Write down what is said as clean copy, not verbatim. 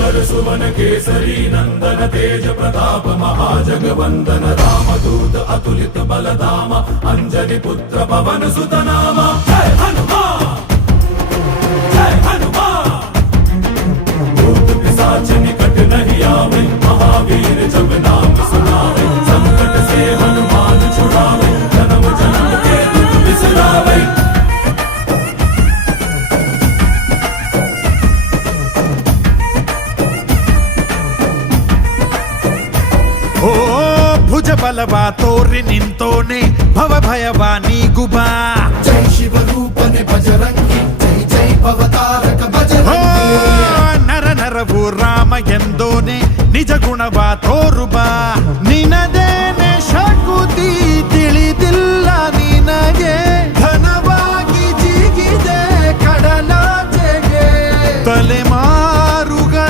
भास्कर सुवन केसरी नंदन तेज प्रताप महाजगवंदन रामदूत अतुलित बलधाम अंजनी पुत्र पवन सुत नाम जय हनुमान जय हनुमान। भूत पिशाच निकट नहीं आवे महावीर जब नाम सुनावे संकट से हनुमान छुड़ावे जन्म जन्म के दुख बिसरावे। ಓ ಭುಜ ಬಲವ ತೋರಿ ನಿಂತೋನೆ ಭವ ಭಯವ ನೀಗುಬಾ जय शिव रूपने बजरंगी जय जय भवतारक बजरंगी। ನರ ನರವು ರಾಮ ಎಂದೋನೆ ನಿಜ ಗುಣವ ತೋರುಬಾ ನಿನ